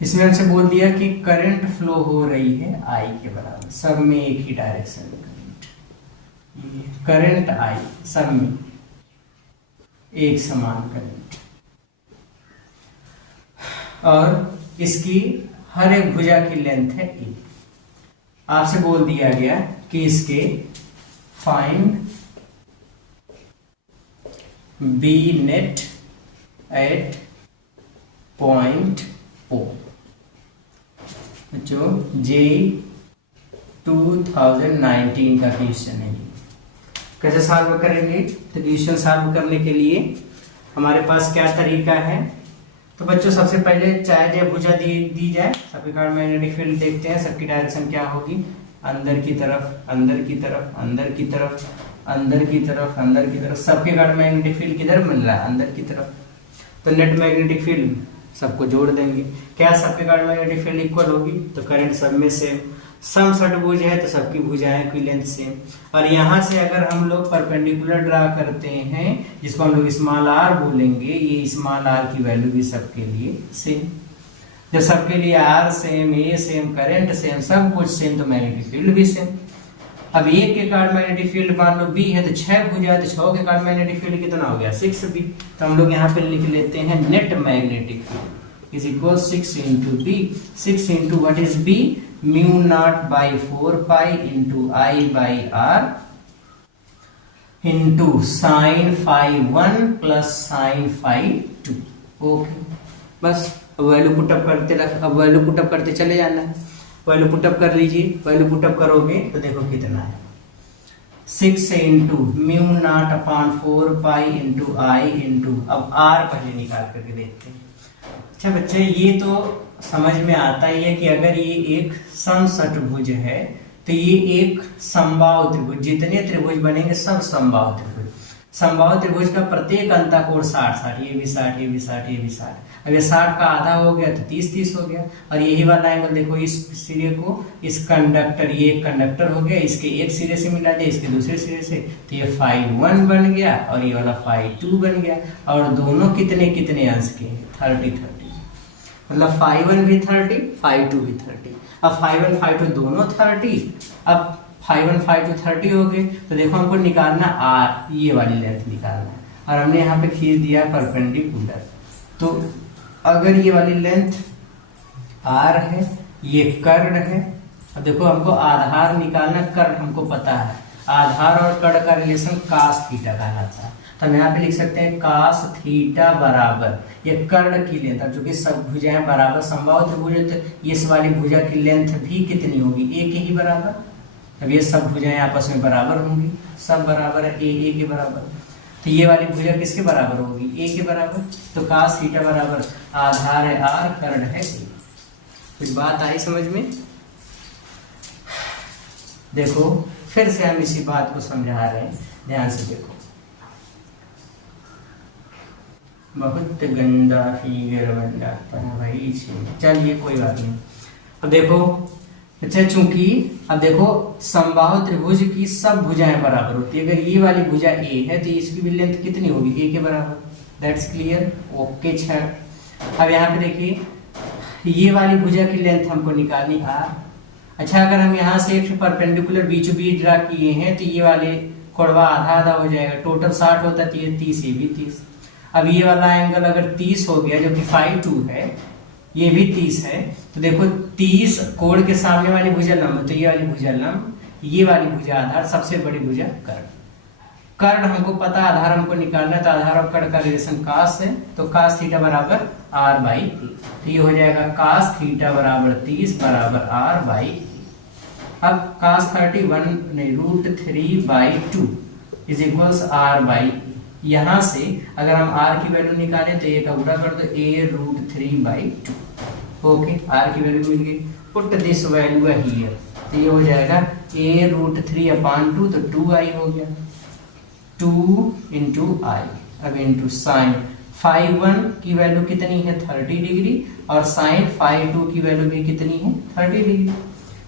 इसमें हमसे बोल दिया कि करंट फ्लो हो रही है I के बराबर, सब में एक ही डायरेक्शन में करंट I, सब में एक समान करंट, और इसकी हर एक भुजा की लेंथ है A। आपसे बोल दिया गया कि इसके find B net at point O। जो JEE 2019 का क्वेश्चन है। कैसे सॉल्व करेंगे? तो क्वेश्चन सॉल्व करने के लिए हमारे पास क्या तरीका है? तो बच्चों सबसे पहले चाहे जो भुजा दी जाए, सबके कारण मैग्नेटिक फील्ड देखते हैं। सबकी डायरेक्शन क्या होगी? अंदर की तरफ, अंदर की तरफ, अंदर की तरफ, अंदर की तरफ, अंदर की तरफ। सबके कारण मैग्नेटिक फील्ड किधर मिल रहा है? अंदर की तरफ। तो नेट मैग्नेटिक फील्ड सबको जोड़ देंगे। क्या सबके कारण मैग्नेटिक फील्ड इक्वल होगी? तो करंट सब में सेम। सम षटभुज है तो सबकी भुजाएं की लेंथ सेम। और यहाँ से अगर हम लोग परपेंडिकुलर ड्रा करते हैं जिसको हम लोग स्मॉल आर बोलेंगे, ये स्मॉल आर की वैल्यू भी सबके लिए सेम। जब सबके लिए R same, A same, current same, सब कुछ सेम, तो मैग्नेटिक फील्ड भी सेम। अब एक के कारण मैग्नेटिक फील्ड मान लो बी है तो 6 भुजा है, तो 6 के कारण मैग्नेटिक फील्ड कितना हो गया 6b। तो हम लोग यहाँ पे लिख लेते हैं net magnetic field is equal 6 into B. 6 into what is B, mu naught by 4 pi into I by R into sine phi 1 plus sine phi 2। Okay, बस वैल्यू पुटअप करते रख, अब वैल्यू पुटअप करते चले जाना है। वैल्यू पुटअप कर लीजिए, वैल्यू पुटअप करोगे तो देखो कितना है 6 into mu naught upon 4 pi into I into, अब आर पहले निकाल करके देखते हैं। अच्छा बच्चे, ये तो समझ में आता ही है कि अगर ये एक समषटभुज है तो ये एक समबाहु त्रिभुज, जितने त्रिभुज बनेंगे सब समबाहु त्रिभुज। समबाहु त्रिभुज का प्रत्येक अंतःकोण 60-60, ये भी 60, ये भी 60, ये भी 60। अब ये 60 का आधा हो गया तो 30-30 हो गया। और यही वाला एंगल देखो, इस सिरे को इस कंडक्टर, ये एक कंडक्टर हो गया, इसके एक सिरे से मिला दे इसके दूसरे सिरे से, तो ये फाई 1 बन गया और ये वाला फाई 2 बन गया। और दोनों कितने कितने अंश के हैं 30-30, मतलब फाई 1 भी 30, फाई 2 भी 30। अब फाई 1 फाई 2 दोनों 30, अब फाई 1 फाई 2 30 हो गए। तो देखो हमको निकालना आर, ये वाली लेंथ निकालना है, और हमने यहाँ पे खींच दिया परपेंडिकुलर। तो अगर ये वाली लेंथ आर है, ये कर्ण है। अब देखो हमको आधार निकालना, कर्ण हमको पता है, आधार और कर्ण का रिलेशन कास थीटा कहलाता है। तो हम यहाँ पे लिख सकते हैं कास थीटा बराबर ये कर्ण की लेंथ। अब चूंकि सब भुजाएं बराबर समबाहु त्रिभुज है तो इस वाली भुजा की लेंथ भी कितनी होगी, ए के ही बराबर। अब ये सब भुजाएं आपस में बराबर होंगी, सब बराबर है, ए के बराबर। तो ये वाली भुजा किसके बराबर होगी, ए के बराबर। तो कास थीटा बराबर आधार है आर, कर्ण है ए। कुछ बात आई समझ में? देखो फिर से हम इसी बात को समझा रहे हैं, ध्यान से देखो। बहुत गंदा फिगर बनाता है भाई, चलिए कोई बात नहीं। अब देखो, अच्छा चूंकि अब देखो समबाहु त्रिभुज की सब भुजाएं बराबर होती है। अगर ये वाली भुजा ए है तो इसकी भी लेंथ कितनी होगी, ए के बराबर। दैट्स क्लियर, ओके छात्र। अब यहाँ पे देखिए ये वाली भुजा की लेंथ हमको निकालनी आर। अच्छा, अगर हम यहाँ से एक परपेंडिकुलर बीचों बीच ड्रा किए हैं तो ये वाले कोणवा आधा आधा हो जाएगा, टोटल 60 होता है तो ये 30, ये भी 30। अब ये वाला एंगल अगर 30 हो गया जो कि फाई 2 है, ये भी 30 है, तो देखो 30 कोण के सामने वाली भुजा लंब, तो ये वाली भुजा लंब, ये वाली भुजा आधार, सबसे बड़ी भुजा कर्ण। कर्ण हमको पता, आधार हमको निकालना है, तो आधार और कर्ण का रिलेशन कास है, तो कास थीटा बराबर आर बाई ए। तो ये हो जाएगा कास थीटा बराबर 30 बराबर आर बाई ए। अब कास 31 नहीं √3/2 इज इक्वल्स आर बाई ए। यहां से अगर हम r की वैल्यू निकालें तो ये का गुणा कर दो a√3/2। ओके, r की वैल्यू मिल गई, पुट दिस वैल्यू हियर, तो ये हो जाएगा a√3/2, तो 2i हो गया, 2 इंटू आई। अब इंटू साइन फाई 1 की वैल्यू कितनी है 30 डिग्री, और साइन फाई 2 की वैल्यू भी कितनी है 30 डिग्री।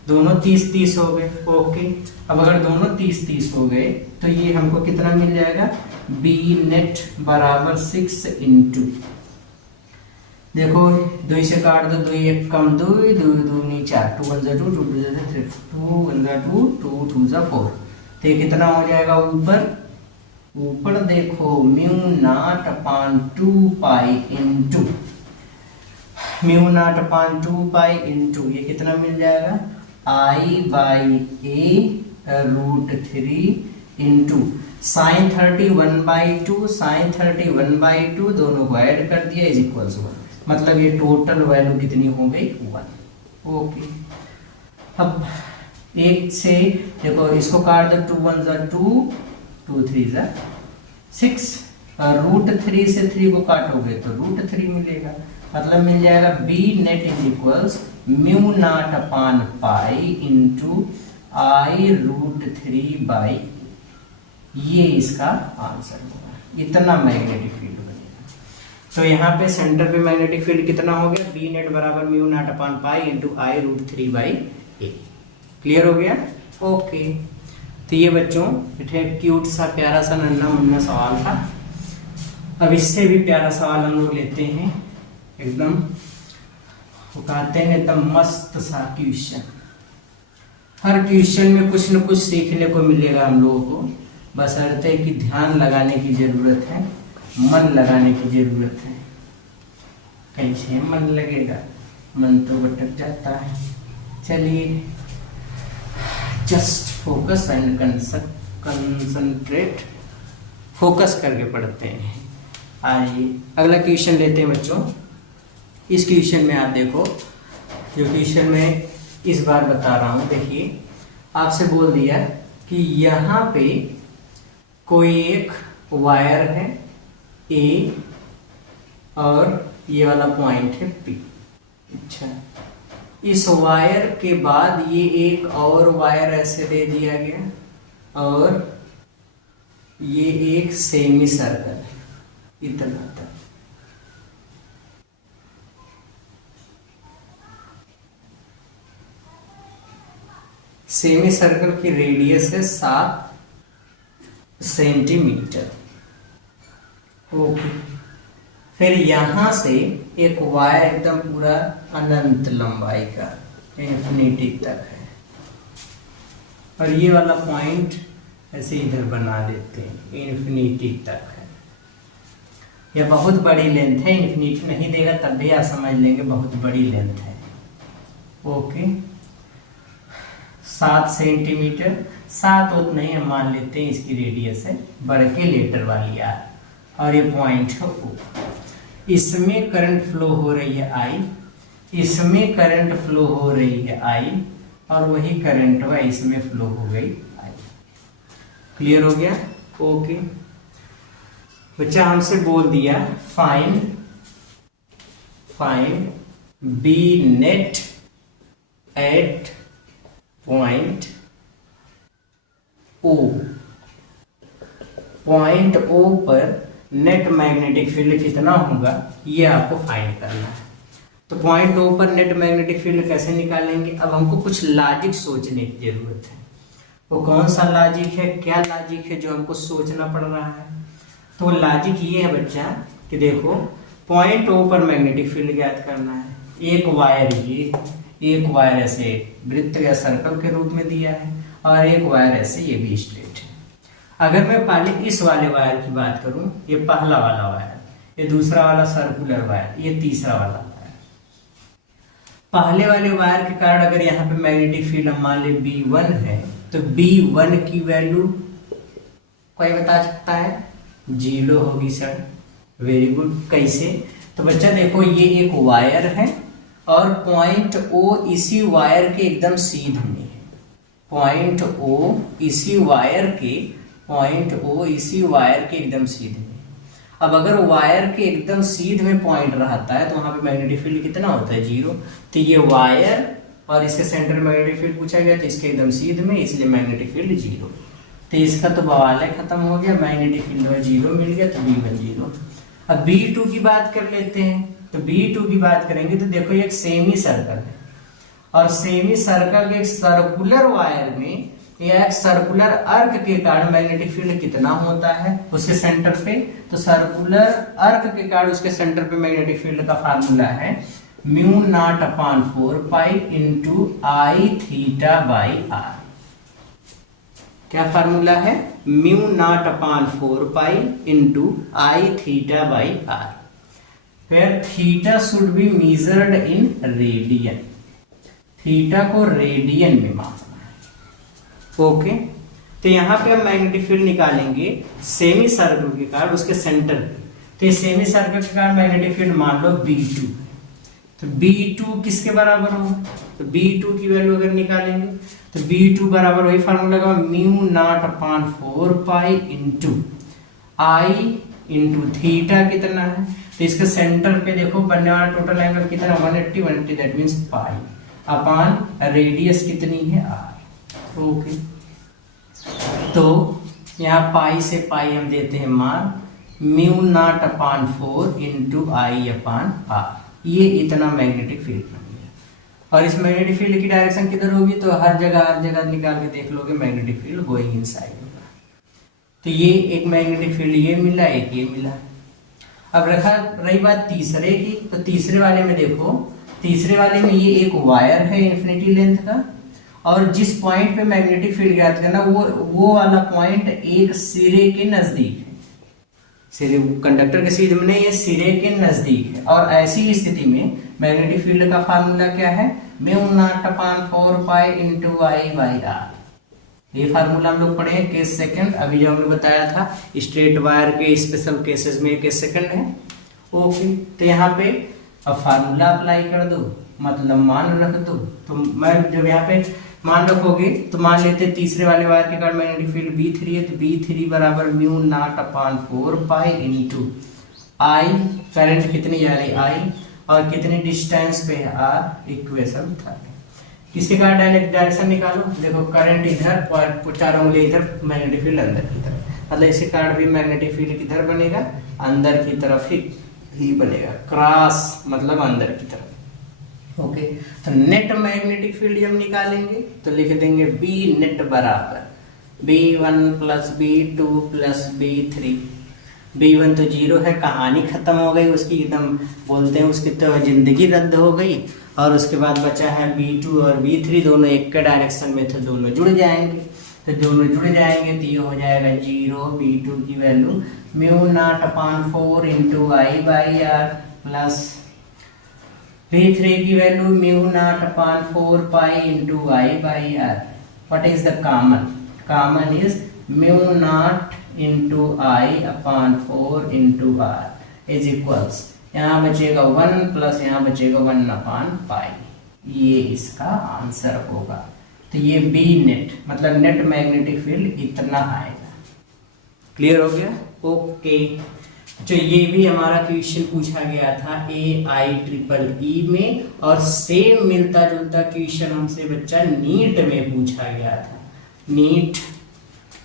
दोनों 30-30 हो गए। ओके, अब अगर दोनों 30-30 हो गए तो ये हमको कितना मिल जाएगा, बी नेट बराबर 6 इंटू, देखो 2 से काट दो, 2 1 कम 2, 2 2 4, 2 1 2, 2 2 3, 2 1 2, 2 2 4। तो ये कितना हो जाएगा ऊपर देखो mu naught upon 2 pi into, mu naught upon 2 pi into, ये कितना मिल जाएगा I by A √3 into sine 31/2, sine 31/2 दोनों को ऐड कर दिया इज इक्वल्स 1। मतलब ये टोटल वैल्यू कितनी हो गई 1। ओके, अब एक से देखो इसको काट दो, 2 1 2, 2 3 6, √3 से 3 को काटोगे तो √3 मिलेगा। मतलब मिल जाएगा B net is equals mu naught upon pi into I √3/, ये इसका आंसर होगा। इतना मैग्नेटिक फील्ड बनेगा। तो यहाँ पे सेंटर पे मैग्नेटिक फील्ड कितना हो गया, बी नेट बराबर mu naught upon pi into I √3/a। Clear हो गया? ओके, तो ये बच्चों एक क्यूट सा प्यारा सा नन्ना मुन्ना सवाल था। अब इससे भी प्यारा सवाल हम लोग लेते हैं, एकदम वो कहते हैं एकदम मस्त सा क्वेश्चन। हर क्वेश्चन में कुछ न कुछ सीखने को मिलेगा हम लोगों को, बशर्ते कि ध्यान लगाने की जरूरत है, मन लगाने की जरूरत है। कैसे मन लगेगा? मन तो भटक जाता है। चलिए, just focus and concentrate, focus करके पढ़ते हैं। आइए अगला क्वेश्चन लेते हैं बच्चों। इस क्वेश्चन में आप देखो, जो क्वेश्चन में इस बार बता रहा हूं, देखिए आपसे बोल दिया कि यहाँ पे कोई एक वायर है ए और ये वाला पॉइंट है पी। अच्छा, इस वायर के बाद ये एक और वायर ऐसे दे दिया गया और ये एक सेमी सर्कल है इतना तक। सेमी सर्कल की रेडियस है 7 सेंटीमीटर। ओके, फिर यहां से एक वायर एकदम पूरा अनंत लंबाई का इंफिनिटी तक है और ये वाला पॉइंट ऐसे इधर बना देते हैं, इंफिनिटी तक है। यह बहुत बड़ी लेंथ है, इंफिनिटी नहीं देगा तब भी आप समझ लेंगे बहुत बड़ी लेंथ है। ओके, 7 सेंटीमीटर, 7 उतना ही हम मान लेते हैं इसकी रेडियस है, बढ़ के लेटर वाली आर, और ये पॉइंट है ओ। इसमें करंट फ्लो हो रही है आई, इसमें करंट फ्लो हो रही है आई, और वही करंट वह इसमें फ्लो हो गई आई। क्लियर हो गया? ओके, बच्चा हमसे बोल दिया find B net at point O. Point O पर नेट मैग्नेटिक फील्ड कितना होगा ये आपको फाइंड करना है। तो पॉइंट ओ पर नेट मैग्नेटिक फील्ड कैसे निकालेंगे? अब हमको कुछ लॉजिक सोचने की जरूरत है। वो कौन सा लॉजिक है, क्या लॉजिक है जो हमको सोचना पड़ रहा है? तो लॉजिक ये है बच्चा कि देखो, पॉइंट ओ पर मैग्नेटिक फील्ड ज्ञात करना है। एक वायर ये, एक वायर ऐसे वृत्त या सर्कल के रूप में दिया है और एक वायर ऐसे ये भी स्ट्रेट है। अगर मैं पहले इस वाले वायर की बात करूं, ये पहला वाला वायर, ये दूसरा वाला सर्कुलर वायर, ये तीसरा वाला वायर। पहले वाले वायर के कारण अगर यहाँ पे मैग्नेटिक फील्ड हम मान ले B1 है, तो B1 की वैल्यू कोई बता सकता है? 0 होगी सर। Very good. कैसे? तो बच्चा देखो, ये एक वायर है और पॉइंट ओ इसी वायर के एकदम सीध में है। पॉइंट ओ इसी वायर के एकदम सीध में। अब अगर वायर के एकदम सीध में पॉइंट रहता है तो वहां पे मैग्नेटिक फील्ड कितना होता है? 0। तो ये वायर और इसके सेंटर में मैग्नेटिक फील्ड पूछा गया, तो इसके एकदम सीध में, इसलिए मैग्नेटिक फील्ड 0। तो इसका तो बवाल है, खत्म हो गया। मैग्नेटिक फील्ड में 0 मिल गया, तो B1 0। अब B2 की बात कर लेते हैं। तो B2 की बात करेंगे तो देखो, ये एक सेमी सर्कल है और सेमी सर्कल के एक सर्कुलर वायर में या एक सर्कुलर अर्क के कारण मैग्नेटिक फील्ड कितना होता है उसके सेंटर पे? तो सर्कुलर अर्क के कारण उसके सेंटर पे मैग्नेटिक फील्ड का फार्मूला है μ0/4 pi into I theta by R. क्या फार्मूला है? μ0/4 pi into I theta by R. फिर theta should be measured in radian, theta को रेडियन में मापना है। ओके, तो यहाँ पे हम मैग्नेटिक फील्ड निकालेंगे सेमी सर्कल के कारण उसके सेंटर पे। तो सेमी सर्कल के कारण मैग्नेटिक फील्ड मान लो B2, तो B2 किसके बराबर होगा? तो B2 की वैल्यू अगर निकालेंगे तो B2 बराबर वही फार्मूला का μ0/4 pi into I into theta कितना है? तो इसके सेंटर पे देखो बनने वाला टोटल एंगल कितना? 180, that means pi upon radius कितनी है? r। ओके, तो यहाँ पाई से पाई हम देते हैं मान μ0/4 इंटू आई अपॉन आर। ये इतना मैग्नेटिक फील्ड बन गया। और इस मैग्नेटिक फील्ड की डायरेक्शन किधर होगी, तो हर जगह निकाल के देख लोगे मैग्नेटिक फील्ड गोइंग इनसाइड होगा। तो ये एक मैग्नेटिक फील्ड ये मिला, एक ये मिला। अब रही बात तीसरे की, तो तीसरे वाले में देखो, तीसरे वाले में ये एक वायर है इन्फिनिटी लेंथ का, और जिस पॉइंट पे मैग्नेटिक फील्ड ज्ञात करना वो वाला पॉइंट एक सिरे के नजदीक है। सिरे कंडक्टर के सीधे में नहीं, ये सिरे के नजदीक है। और ऐसी स्थिति में मैग्नेटिक फील्ड का फार्मूला क्या है, mu naught upon 4 pi into I by R. ये फार्मूला हम लोग पढ़े हैं केस सेकंड, अभी जो हमने बताया था स्ट्रेट वायर के स्पेशल केसेस में केस सेकंड है। ओके, तो यहाँ पे अब फार्मूला अप्लाई कर दो, मतलब मान रख दो। तो मैं जब यहाँ पे मान रखोगे तो मान लेते तीसरे वाले वायर के कारण मैग्नेटिक फील्ड B3 है, तो B3 बराबर mu naught upon 4 pi into आई, करंट कितनी जा रही I, और कितने डिस्टेंस पे है R, इक्वेशन 3। इसके कारण डायरेक्शन निकालो। देखो करंट इधर और 4 उंगली इधर, मैग्नेटिक फील्ड अंदर की तरफ, मतलब इसके कारण भी मैग्नेटिक फील्ड किधर बनेगा, अंदर की तरफ ही बनेगा, क्रॉस मतलब अंदर की तरफ। ओके, तो नेट मैग्नेटिक फील्ड हम निकालेंगे तो लिख देंगे बी नेट बराबर B1 plus B2 plus B3। B1 तो 0 है, कहानी खत्म हो गई उसकी, एकदम बोलते हैं उसकी तो जिंदगी रद्द हो गई। और उसके बाद बचा है B2 और B3, दोनों एक के डायरेक्शन में थे, दोनों जुड़ जाएंगे। तो दोनों जुड़ जाएंगे तो ये हो जाएगा 0, B2 की value mu naught upon 4 into I by R, plus B3 की value mu naught upon 4 pi into I by R. What is the common, common is mu naught into I upon 4 into R is equals, यहाँ बचेगा 1 plus यहाँ बचेगा 1 अपान पाई, ये इसका answer होगा। तो ये बी नेट मतलब नेट मैग्नेटिक फील्ड इतना आएगा। क्लियर हो गया? ओके, जो ये भी हमारा क्वेश्चन पूछा गया था AIEEE में, और सेम मिलता जुलता क्वेश्चन हमसे बच्चा नीट में पूछा गया था, नीट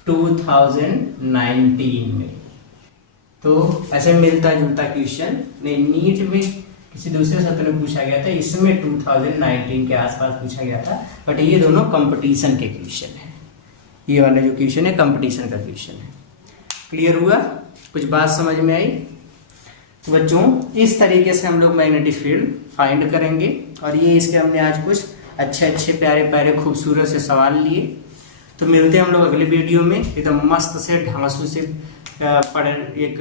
2019 में। तो ऐसे मिलता जुलता क्वेश्चन नहीं नीट में किसी दूसरे सत्र में पूछा गया था, इसमें 2019 के आसपास पूछा गया था, बट ये दोनों कंपटीशन के क्वेश्चन है। ये वाला जो क्वेश्चन है कंपटीशन का क्वेश्चन है। क्लियर हुआ? कुछ बात समझ में आई? तो बच्चों इस तरीके से हम लोग मैग्नेटिक फील्ड फाइंड करेंगे, और ये इसके हमने आज कुछ अच्छे अच्छे प्यारे प्यारे खूबसूरत से सवाल लिए। तो मिलते हैं हम लोग अगले वीडियो में एकदम मस्त से ढांसू से पढ़े एक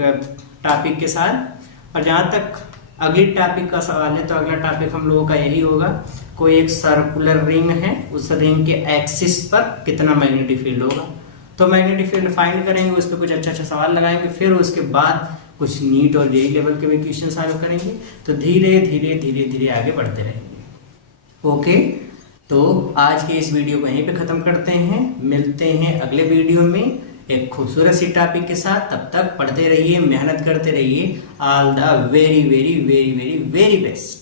टॉपिक के साथ। और जहाँ तक अगली टॉपिक का सवाल है, तो अगला टॉपिक हम लोगों का यही होगा, कोई एक सर्कुलर रिंग है, उस रिंग के एक्सिस पर कितना मैग्नेटिक फील्ड होगा। तो मैग्नेटिक फील्ड फाइंड करेंगे, उस पर कुछ अच्छा सवाल लगाएंगे, फिर उसके बाद कुछ नीट और जेईई लेवल के भी क्वेश्चन सॉल्व करेंगे। तो धीरे धीरे धीरे धीरे आगे बढ़ते रहेंगे। ओके, तो आज के इस वीडियो को यहीं पे ख़त्म करते हैं, मिलते हैं अगले वीडियो में एक खूबसूरत सी टॉपिक के साथ। तब तक पढ़ते रहिए, मेहनत करते रहिए। All the very very very very very best.